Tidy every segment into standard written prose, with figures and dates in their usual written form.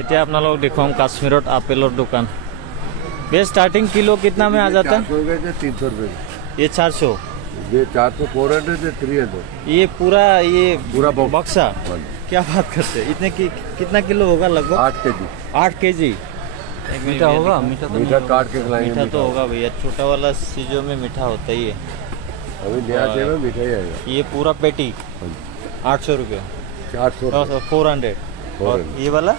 এতিয়া আপোনালোকক দেখুৱাম কাশ্মীৰত আপেলৰ দোকান। वे स्टार्टिंग किलो कितना में आ जाता है? 300 रुपए। ये 400, ये 400, 400 से 300। ये पूरा बक्सा। हाँ। क्या बात करते हैं? इतने कितना किलो होगा लगभग? 8 केजी। 8 केजी। मीठा होगा? मीठा तो मीठा काट के खिलाएंगे। मीठा तो होगा भैया, छोटा वाला चीजों में मीठा होता ही है। अभी नया सेब में मीठा ही आएगा। ये पूरा पेटी 800 रुपये। 400, 400। और ये वाला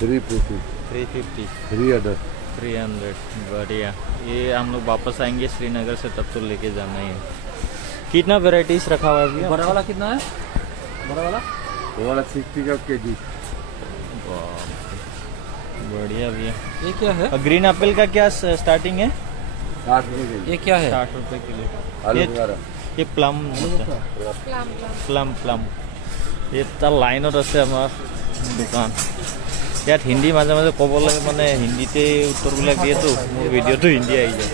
350, 350, 300। 300। बढ़िया। ये हम लोग वापस आएंगे श्रीनगर से, तब तो लेके जाना ही है। कितना वेराइटीज रखा हुआ है भैया? बड़ा वाला कितना है? बड़ा वाला वो वाला 60 का केजी। बढ़िया भैया। ये क्या है? ग्रीन एप्पल का क्या स्टार्टिंग है? 60 रुपए केजी। ये क्या है? 60 रुपए किलो। आलू ये बुखारा। ये प्लम प्लम ये তাৰ লাইনত আছে আমাৰ দোকান। ইয়াত হিন্দী মাজে মাজে ক'ব লাগে, মানে হিন্দীতে উত্তৰবিলাক দিয়েতো, মোৰ ভিডিঅ'টো হিন্দী আহি যায়।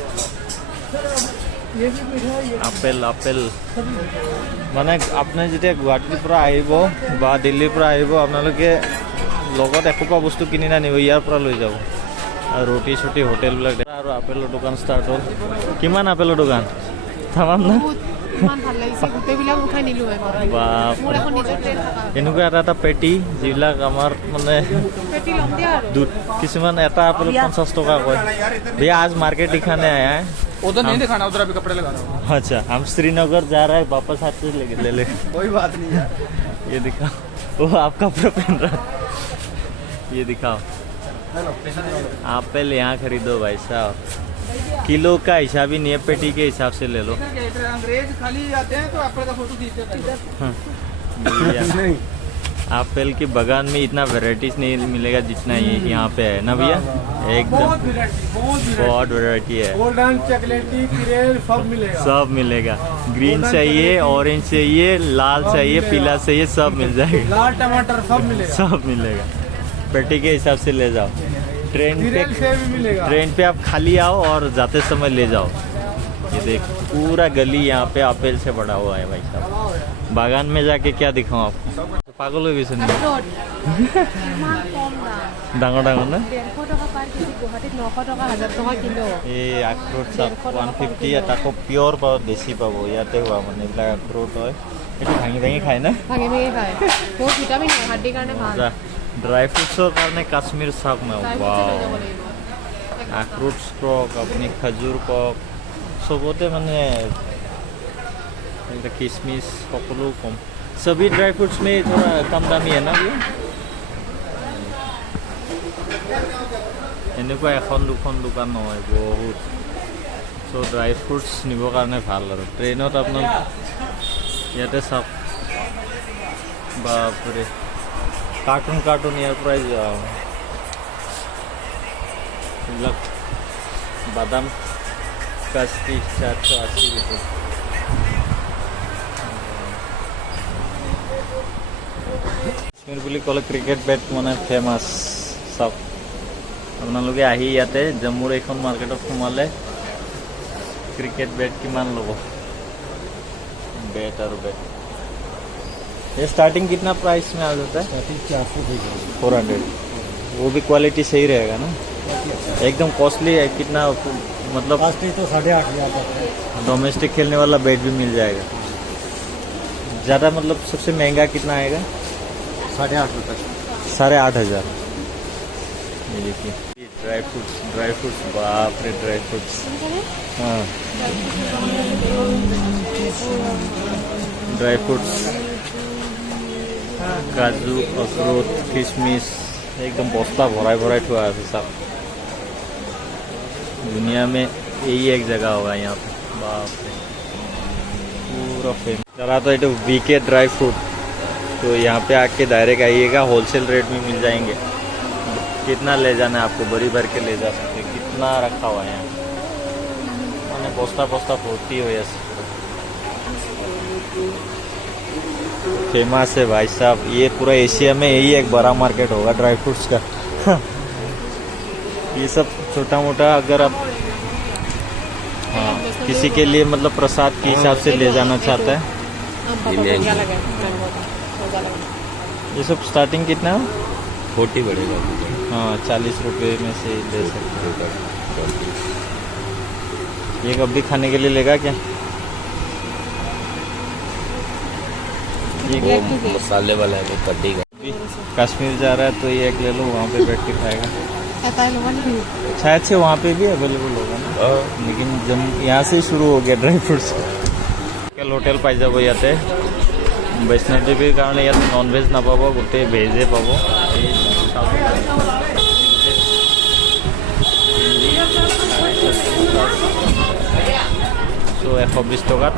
আপেল মানে আপুনি যেতিয়া গুৱাহাটীৰ পৰা আহিব বা দিল্লীৰ পৰা আহিব, আপোনালোকে লগত এসোপা বস্তু কিনি নানিব, ইয়াৰ পৰা লৈ যাব। আৰু ৰুটি চুটি হোটেলবিলাক আৰু আপেলৰ দোকান ষ্টাৰ্ট হ'ল। কিমান আপেলৰ দোকান? তামাম না? এনেকুৱা এটা পেটি, যিবিলাক আমাৰ মানে কিছুমান এটা আপেল 50 টকা কয়। भैया आज मार्केट दिखाने आया है। उधर नहीं दिखाना, उधर अभी कपड़े लगा रहा हूँ। अच्छा, हम श्रीनगर जा रहे हैं, वापस आते ले ले। कोई बात नहीं यार। ये दिखाओ, वो आप कपड़े पहन रहा है। ये दिखाओ, एप्पल यहाँ खरीदो भाई साहब। किलो का हिसाब ही नहीं है, पेटी के हिसाब से ले लो। अंग्रेज खाली आते हैं तो एप्पल का फोटो खींचते नहीं, एप्पल की बगान में इतना वैरायटीज नहीं मिलेगा जितना ये यहाँ पे है ना भैया। एकदम बहुत वैरायटी है। गोल्डन चॉकलेटी सब मिलेगा। ग्रीन चाहिए, ऑरेंज चाहिए, लाल चाहिए, पीला चाहिए, सब मिल जाएगा। लाल टमाटर सब मिलेगा। सब मिलेगा, पेटी के हिसाब से ले जाओ। ट्रेन पे आप खाली आओ और जाते समय ले जाओ। ये देख, पूरा गली यहाँ पे एप्पल से बड़ा हुआ है भाई साहब। बागान में जाके क्या दिखाऊं आपको? पागल हो गई सुनिए। डांगर डांगर ना ये আখৰোট চাপ 150 তাকো পিয়ৰ পাব, দেশী পাব। ইয়াতে হোৱা মানে এইবিলাক আখৰোট হয়। এইটো ভাঙি ভাঙি খায় না? ড্ৰাই ফ্ৰুটছৰ কাৰণে কাশ্মীৰ চাওক না। আখৰোট কওক, আপুনি খজুৰ কওক, চবতে মানে किशमिश সকলো কম। सभी ड्राई फ्रूट्स में थोड़ा कम दामी है ना भैया? এনেকুৱা এখন দুখন দোকান নহয়, বহুত। চ' ড্ৰাই ফ্ৰুটছ নিবৰ কাৰণে ভাল। আৰু ট্ৰেইনত আপোনাৰ ইয়াতে চাওক, বাপৰে কাৰ্টুন ইয়াৰ পৰাই যোৱা। এইবিলাক বাদাম কাষ্টি 480 रुपये। কাশ্মীৰ বুলি ক'লে ক্ৰিকেট বেট মানে ফেমাছ। চাওক, আপোনালোকে আহি ইয়াতে জম্মুৰ এইখন মাৰ্কেটত সোমালে ক্ৰিকেট বেট কিমান ল'ব। बेट और बेट ये स्टार्टिंग कितना प्राइस में आ जाता है? 400। वो भी क्वालिटी सही रहेगा ना? एकदम कॉस्टली है कितना? मतलब कॉस्टली तो 8,500। डोमेस्टिक खेलने वाला बेट भी मिल जाएगा। ज़्यादा मतलब सबसे महंगा कितना आएगा? 8,500 तक। 8,500। ये देखिए ड्राई फ्रूट्स बाप रे, ड्राई फ्रूट्स। हाँ, ड्राई फ्रूट्स, काजू, अखरोट, किशमिश एकदम बस्ता भराई ठुआ है सब। दुनिया में यही एक जगह होगा यहाँ पे। बाप रे, पूरा फेमस। जरा तो ये वीके ड्राई फ्रूट, तो यहाँ पे आके डायरेक्ट आइएगा, होलसेल रेट में मिल जाएंगे। कितना ले जाना है आपको, भरी भर के ले जा सकते। कितना रखा हुआ है यहाँ, मैंने बस्ता भर्ती हो। फेमस है भाई साहब। ये पूरा एशिया में यही एक बड़ा मार्केट होगा ड्राई फ्रूट्स का। ये सब छोटा मोटा अगर आप किसी के लिए मतलब प्रसाद के हिसाब से ले जाना चाहता है। ये सब स्टार्टिंग कितना है? 40 बढ़ेगा। हाँ 40 रुपये में से ले सकते हैं। ये कभी खाने के लिए लेगा क्या? ये वो मसाले वाला है, वो कड्डी का। कश्मीर जा रहा है तो ये एक ले लो, वहाँ पे बैठ के खाएगा। शायद से वहाँ पे भी अवेलेबल होगा ना, लेकिन जब यहाँ से शुरू हो गया ड्राई फ्रूट्स। कल होटेल पाई যাব ইয়াতে বৈষ্ণৱদেৱীৰ কাৰণে ইয়াত নন ভেজ নাপাব, গোটেই ভেজে পাব। তো 120 টকাত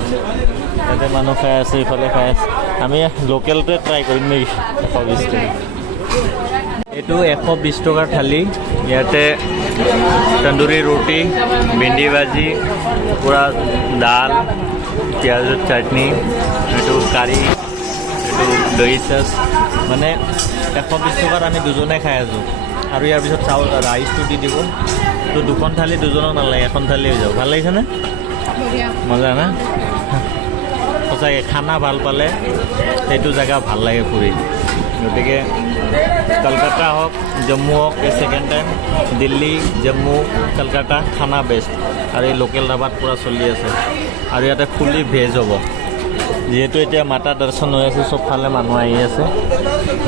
ইয়াতে মানুহ খাই আছে, ইফালে খাই আছে। আমি লোকেলটোৱে ট্ৰাই কৰিম নেকি? 120 টকা এইটো 120 টকাৰ থালি। ইয়াতে তন্দুৰী ৰুটি, ভেন্দি ভাজি, পূৰা ডাল, পিঁয়াজৰ চাটনি, এইটো কাৰী, এইটো দহি চাচ, মানে 120 টকাত আমি দুজনে খাই আছোঁ। আৰু ইয়াৰ পিছত চাউল ৰাইচটো দি দিব। তো দুখন থালি দুজনক নালাগে, এখন থালি হৈ যাব। ভাল লাগিছেনে? মজা না? সঁচাকৈ খানা ভাল পালে সেইটো জেগা ভাল লাগে ফুৰি। গতিকে কলকাতা হওক, জম্মু হওক, এই ছেকেণ্ড টাইম দিল্লী, জম্মু, কলকাতা খানা বেষ্ট। আৰু এই লোকেল ধাবাত পূৰা চলি আছে। আৰু ইয়াতে ফুলি ভেজ হ'ব, যিহেতু এতিয়া মাতা দৰ্শন হৈ আছে, চবফালে মানুহ আহি আছে।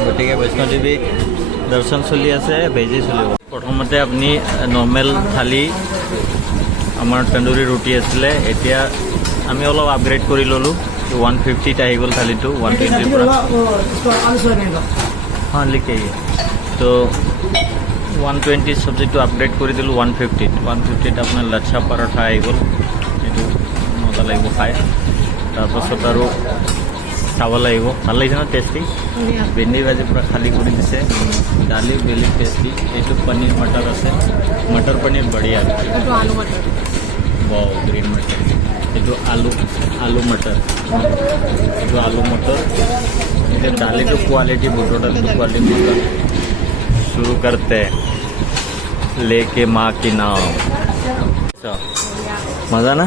গতিকে বৈষ্ণৱদেৱী দৰ্শন চলি আছে, ভেজেই চলিব। প্ৰথমতে আপুনি নৰ্মেল থালি, আমাৰ তন্দুৰী ৰুটি আছিলে, এতিয়া আমি অলপ আপগ্ৰেড কৰি ল'লোঁ। 150 আহি গ'ল থালিটো 120 পৰা। हाँ लिखे ही तो 120 सब्जेक्ट अपडेट कर दिल 150 अपना लच्छा पराठा आई गल ये मजा लगे खाई तरपात और चावल आए भल लगे ना टेस्टी। भेंडी भाजी पूरा खाली कर दिसे, दाली बेली टेस्टी। ये पनीर मटर आसे, मटर पनीर बढ़िया। वाव ग्रीन मटर, ये आलू आलू मटर, ये आलू मटर, ये दाली तो क्वालिटी बुटोडा तो क्वालिटी का। शुरू करते हैं लेके माँ की नाम। मजा ना?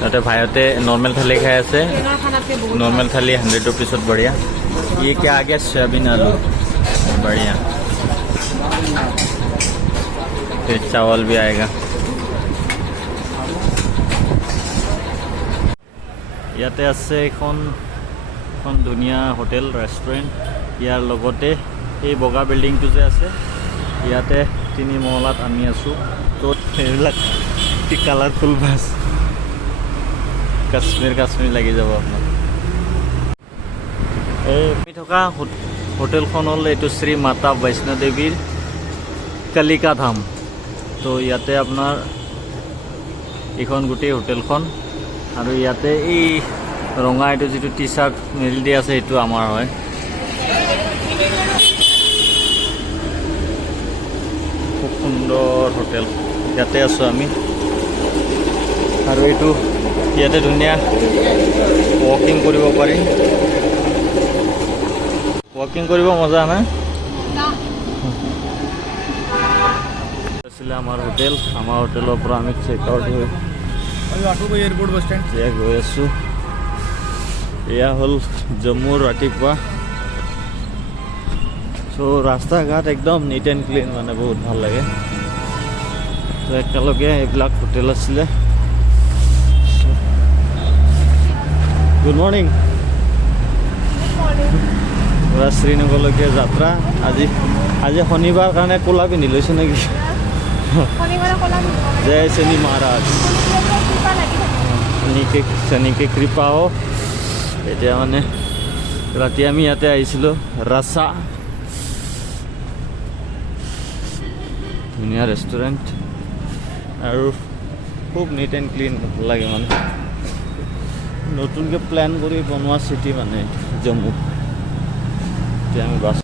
ताते भाइयों नॉर्मल थाली खाई आसे, नॉर्मल थाली 100 रुपीस बढ़िया। ये क्या आ गया? सोयाबीन आलू बढ़िया। फिर चावल भी आएगा। ইয়াতে আছে এখন ধুনীয়া হোটেল ৰেষ্টুৰেণ্ট। ইয়াৰ লগতে এই বগা বিল্ডিংটো যে আছে, ইয়াতে 3 মহলাত আমি আছোঁ। তো এইবিলাক কি কালাৰফুল বাছ, কাশ্মীৰ লাগি যাব আপোনাৰ। এই আমি থকা হোটেলখন হ'ল এইটো শ্ৰী মাতা বৈষ্ণৱদেৱীৰ কালিকা ধাম। তো ইয়াতে আপোনাৰ এইখন গোটেই হোটেলখন। আৰু ইয়াতে এই ৰঙা এইটো যিটো টি চাৰ্ট মেলি দি আছে, এইটো আমাৰ হয়। খুব সুন্দৰ হোটেল, ইয়াতে আছোঁ আমি। আৰু এইটো ইয়াতে ধুনীয়া ৱাকিং কৰিব পাৰি। ৱাকিং কৰিব মজা না? আছিলে আমাৰ হোটেল। আমাৰ হোটেলৰ পৰা আমি চেক আউট হৈ एयरपोर्ट बस स्टैंड গৈ আছোঁ। এয়া হ'ল জম্মুৰ ৰাতিপুৱা। চ' ৰাস্তা ঘাট একদম নিট এণ্ড ক্লিন, মানে বহুত ভাল লাগে। তো একেলগে এইবিলাক হোটেল আছিলে। Good morning. পুৰা শ্ৰীনগৰলৈকে যাত্ৰা। আজি শনিবাৰ কাৰণে ক'লা পিন্ধি লৈছোঁ নেকি? জয় শনি মহাৰাজ, শনিকে কৃপা হও। এতিয়া মানে ৰাতি আমি ইয়াতে আহিছিলোঁ ৰাছা, ধুনীয়া ৰেষ্টুৰেণ্ট আৰু খুব নিট এণ্ড ক্লিন, ভাল লাগে। মানে নতুনকৈ প্লেন কৰি বনোৱা চিটি মানে জম্মু। এতিয়া আমি বাছ